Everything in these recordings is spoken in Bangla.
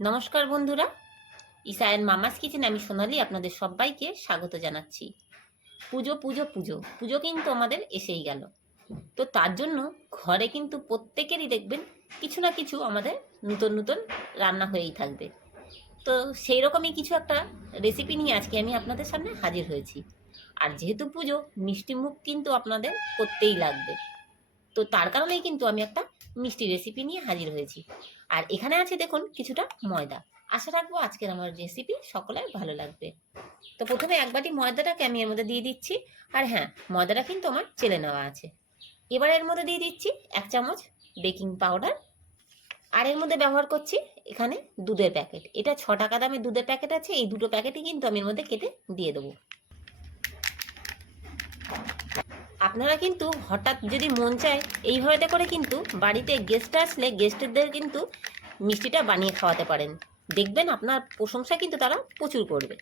নমস্কার বন্ধুরা। ইসায়ন মামাস কিচেন আমি সোনালি আপনাদের সবাইকে স্বাগত জানাচ্ছি। পুজো পুজো পুজো। পুজো কিন্তু আমাদের এসেই গেল। তো তার জন্য ঘরে কিন্তু প্রত্যেকেরই দেখবেন কিছু না কিছু আমাদের নতুন নতুন রান্না হয়েই থাকবে। তো সেই রকমই কিছু একটা রেসিপি নিয়ে আজকে আমি আপনাদের সামনে হাজির হয়েছি। আর যেহেতু পুজো মিষ্টি মুখ কিন্তু আপনাদের করতেই লাগবে। তো তার কারণেই কিন্তু আমি একটা মিষ্টি রেসিপি নিয়ে হাজির হয়েছি। আর এখানে আছে দেখুন কিছুটা ময়দা। আশা রাখব আজকের আমার রেসিপি সকলের ভালো লাগবে। তো প্রথমে এক বাটি ময়দাটাকে আমি এর মধ্যে দিয়ে দিচ্ছি। আর হ্যাঁ ময়দাটা কিন্তু আমার চেলে নেওয়া আছে। এবার এর মধ্যে দিয়ে দিচ্ছি এক চামচ বেকিং পাউডার আর এর মধ্যে ব্যবহার করছি এখানে দুধের প্যাকেট এটা ছ টাকা দামের দুধের প্যাকেট আছে। এই দুটো প্যাকেটই কিন্তু আমি এর মধ্যে কেটে দিয়ে দেবো। আপনারা কিন্তু হঠাৎ যদি মন চায় এইভাবে করে কিন্তু বাড়িতে গেস্ট আসলে গেস্টদের কিন্তু মিষ্টিটা বানিয়ে খাওয়াতে পারেন। দেখবেন আপনার প্রশংসা কিন্তু তারা প্রচুর করবে।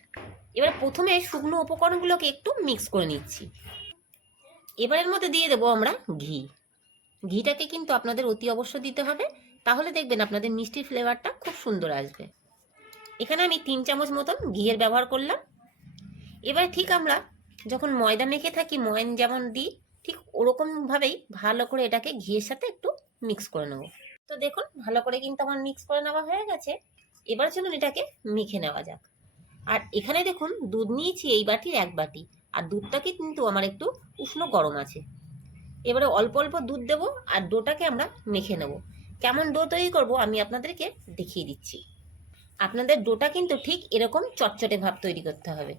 এবার প্রথমে শুকনো উপকরণগুলোকে একটু মিক্স করে নিচ্ছি। এবারের মধ্যে দিয়ে দেবো আমরা ঘি। ঘিটাকে কিন্তু আপনাদের অতি অবশ্য দিতে হবে। তাহলে দেখবেন আপনাদের মিষ্টির ফ্লেভারটা খুব সুন্দর আসবে। এখানে আমি তিন চামচ মতন ঘিয়ের ব্যবহার করলাম। এবার ঠিক আমরা যখন ময়দা মেখে থাকি, ময়ন যেমন দিই, ঠিক ওরকমভাবেই ভালো করে এটাকে ঘিয়ের সাথে একটু মিক্স করে নেব। তো দেখুন, ভালো করে কিন্তু আমার মিক্স করে নেওয়া হয়ে গেছে। এবার চলুন এটাকে মেখে নেওয়া যাক। আর এখানে দেখুন, দুধ নিয়েছি এই বাটির এক বাটি, আর দুধটাকে কিন্তু আমার একটু উষ্ণ গরম আছে। এবারে অল্প অল্প দুধ দেবো, আর ডোটাকে আমরা মেখে নেব। কেমন ডো তৈরি করব আমি আপনাদেরকে দেখিয়ে দিচ্ছি। আপনাদের ডোটা কিন্তু ঠিক এরকম চটচটে ভাব তৈরি করতে হবে।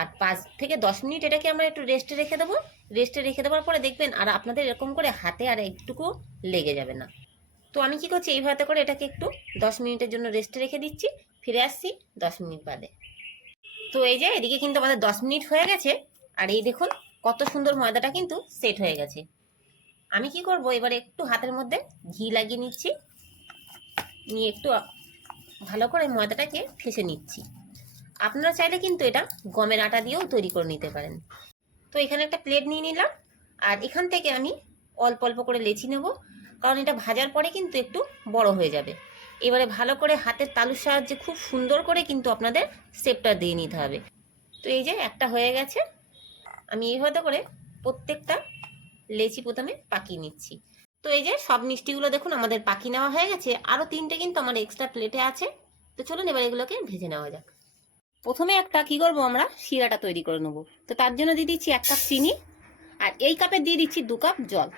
আর পাঁচ থেকে দশ মিনিট এটাকে আমরা একটু রেস্টে রেখে দেবো। রেস্টে রেখে দেওয়ার পরে দেখবেন আর আপনাদের এরকম করে হাতে আর একটুকু লেগে যাবে না। তো আমি কি করছি, এইভাবে করে এটাকে একটু দশ মিনিটের জন্য রেস্টে রেখে দিচ্ছি। ফিরে আসছি দশ মিনিট বাদে। তো এই যে, এদিকে কিন্তু আমাদের দশ মিনিট হয়ে গেছে। আর এই দেখুন, কত সুন্দর ময়দাটা কিন্তু সেট হয়ে গেছে। আমি কি করব, এবারে একটু হাতের মধ্যে ঘি লাগিয়ে নিচ্ছি। নিয়ে একটু ভালো করে ময়দাটাকে ফেসে নিচ্ছি। আপনারা চাইলে কিন্তু এটা গমের আটা দিয়েও তৈরি করে নিতে পারেন। তো এখানে একটা প্লেট নিয়ে নিলাম। আর এখান থেকে আমি অল্প অল্প করে লেচি নেব। কারণ এটা ভাজার পরে কিন্তু একটু বড় হয়ে যাবে। এবারে ভালো করে হাতের তালুর সাহায্যে খুব সুন্দর করে কিন্তু আপনাদের শেপটা দিয়ে নিতে হবে। তো এই যে একটা হয়ে গেছে। আমি এইভাবে করে প্রত্যেকটা লেচি প্রথমে পাকিয়ে নিচ্ছি। তো এই যে সব মিষ্টিগুলো দেখুন, আমাদের পাকি নেওয়া হয়ে গেছে। আরও তিনটে কিন্তু আমার এক্সট্রা প্লেটে আছে। তো চলুন এবার এগুলোকে ভেজে নেওয়া যাক। প্রথমে একটা কি করব আমরা? শিরাটা তৈরি করে নেব। তো তার জন্য দিয়ে দিচ্ছি এক কাপ চিনি আর এই কাপে দিয়ে দিচ্ছি দু কাপ জল।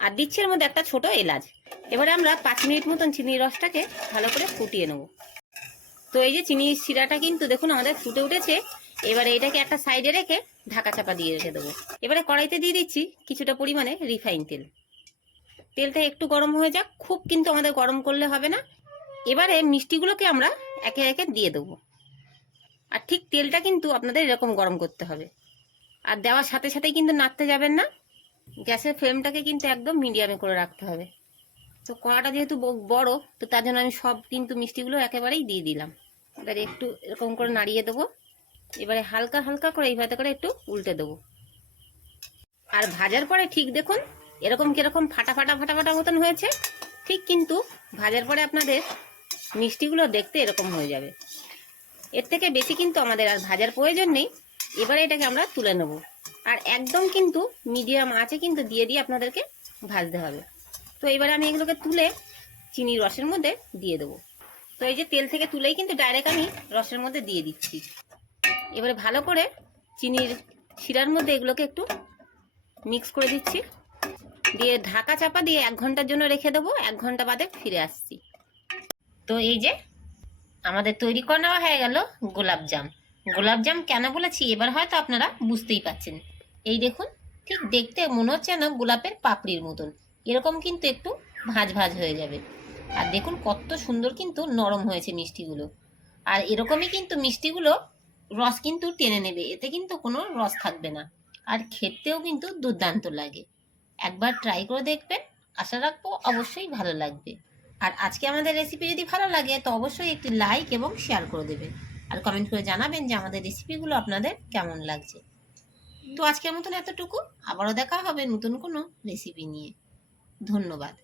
আর দিচ্ছি এর মধ্যে একটা ছোট এলাচ। এবারে আমরা পাঁচ মিনিট মতন চিনির রসটাকে ভালো করে ফুটিয়ে নেব। তো এই যে চিনির শিরাটা কিন্তু দেখুন আমাদের ফুটে উঠেছে। এবারে এটাকে একটা সাইডে রেখে ঢাকা চাপা দিয়ে রেখে দেবো। এবারে কড়াইতে দিয়ে দিচ্ছি কিছুটা পরিমাণে রিফাইন তেল। তেলটা একটু গরম হয়ে যাক। খুব কিন্তু আমাদের গরম করলে হবে না। এবারে মিষ্টিগুলোকে আমরা একে একে দিয়ে দেবো। আর ঠিক তেলটা কিন্তু আপনাদের এরকম গরম করতে হবে। আর দেওয়ার সাথে সাথেই কিন্তু নাড়তে যাবেন না। গ্যাসের ফ্লেমটাকে কিন্তু একদম মিডিয়ামে করে রাখতে হবে। তো কড়াটা যেহেতু বড়, তো তার জন্য আমি সব কিন্তু মিষ্টিগুলো একেবারেই দিয়ে দিলাম। এবারে একটু এরকম করে নাড়িয়ে দেবো। এবারে হালকা হালকা করে এইভাবে করে একটু উল্টে দেবো। আর ভাজার পরে ঠিক দেখুন, এরকম কীরকম ফাটা ফাটা ফাটা ফাটা মতন হয়েছে। ঠিক কিন্তু ভাজার পরে আপনাদের মিষ্টিগুলো দেখতে এরকম হয়ে যাবে। এর থেকে বেশি কিন্তু আমাদের আর ভাজার প্রয়োজন নেই। এবারে এটাকে আমরা তুলে নেব। আর একদম কিন্তু মিডিয়াম আছে কিন্তু দিয়ে দিয়ে আপনাদেরকে ভাজতে হবে। তো এবারে আমি এগুলোকে তুলে চিনির রসের মধ্যে দিয়ে দেবো। তো এই যে তেল থেকে তুলেই কিন্তু ডাইরেক্ট আমি রসের মধ্যে দিয়ে দিচ্ছি। এবারে ভালো করে চিনির শিরার মধ্যে এগুলোকে একটু মিক্স করে দিচ্ছি। দিয়ে ঢাকা চাপা দিয়ে এক ঘণ্টার জন্য রেখে দেবো। এক ঘণ্টা বাদে ফিরে আসছি। তো এই যে আমাদের তৈরি করে নেওয়া হয়ে গেল গোলাপজাম গোলাপজাম কেন বলেছি? এবার হয়তো আপনারা বুঝতেই পাচ্ছেন এই দেখুন, ঠিক দেখতে মনে হচ্ছে না গোলাপের পাপড়ির মতন। এরকম কিন্তু একটু ভাজ ভাজ হয়ে যাবে। আর দেখুন কত সুন্দর কিন্তু নরম হয়েছে মিষ্টিগুলো। আর এরকমই কিন্তু মিষ্টিগুলো রস কিন্তু টেনে নেবে। এতে কিন্তু কোনো রস থাকবে না। আর খেতেও কিন্তু দুর্দান্ত লাগে। একবার ট্রাই করে দেখবেন। আশা রাখব অবশ্যই ভালো লাগবে। আর আজকে আমাদের রেসিপি যদি ভালো লাগে, তো অবশ্যই একটি লাইক এবং শেয়ার করে দেবেন। আর কমেন্ট করে জানাবেন যে আমাদের রেসিপিগুলো আপনাদের কেমন লাগছে। তো আজকের মতন এতটুকু। আবারও দেখা হবে নতুন কোনো রেসিপি নিয়ে। ধন্যবাদ।